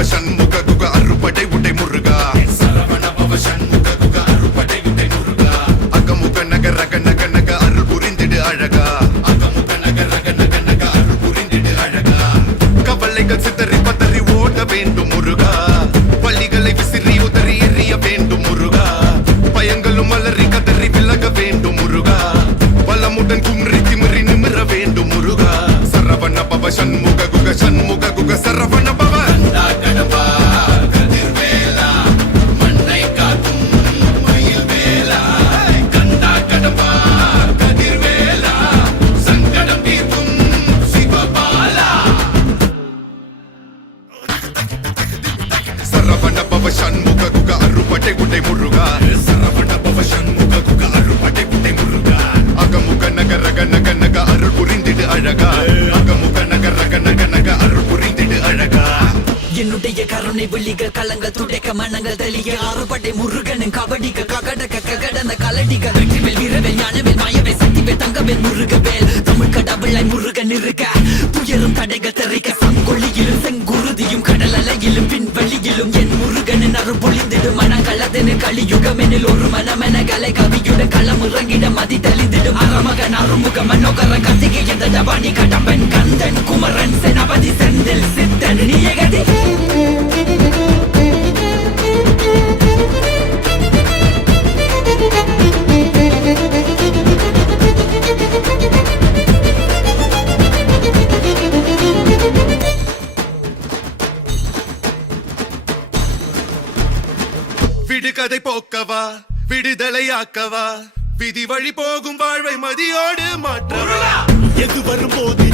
பவ சண்முக குக அறுபடை உடை முருகா சரவண பவ சண்முக குக அறுபடை உடை முருகா அகமுக நக ரக நக நக அருள் புரிந்திடு அழகா அகமுக நக ரக நக நக அருள் புரிந்திடு அழகா கவலைகள் சிதறி பதறி ஓட வேண்டும் முருகா பள்ளிகளை விசிறி உதறி எறிய வேண்டும் முருகா பயங்களும் அலறி கதறி விலக வேண்டும் முருகா பலமுடன் கும்ரி திமிரி நிமிர வேண்டும் முருகா சரவண பவ சண்முக குக சண்முக குக சரவண பவ கடம்பா கதிர்வேலா மண்ணை காக்கும் மயில் வேலா கண்டா கடம்பா கதிர்வேலா சங்கடம் தீர்க்கும் சிவபாலா சரவண பவ சண்முக குக அறுபடை உடை முருகா சரவண பவ சண்முக குக அறுபடை உடை முருகா அகமுக நக ரக நக நக அருள் புரிந்திடு அழகா அகமுக நக ரக நக நக அருள் புரிந்திடு அழகா என்னுடைய கருணை விழிகள் கலங்கள் துடைக்க மனங்கள் தெளிய ஆறுபடை முருகனும் கபடிக்க ககடக்க ககடந்த கலடிகள் வெற்றிவேல் வீரவேல் ஞானவேல் மாயவேல் சக்திவேல் தங்கவேல் முருகவேல் தமிழ் கடவுளை முருகன் இருக்க துயரும் தடைகள் தெரிக்க சங்கொழியிலும் செங்குருதியும் கடல் அலையிலும் விண்வெளியிலும் என் முருகனின் அருள் பொழிந்திடும் மனங்களதென கலியுகமெனில் ஒரு மனமென கலை கவியுடன் களம் இறங்கிட மதி தெளிந்திடும் அறமகன் அருமுக மனோகர கத்திகை எந்த டபானி கடம்பன் கந்தன் குமரன் செனபதி செந்தில் சித்தன் நீயகதி விடுகதை போக்கவா விடுதலையாக்கவா விதி வழி போகும் வாழ்வை மதியோடு மாற்றவா எது வரும்போது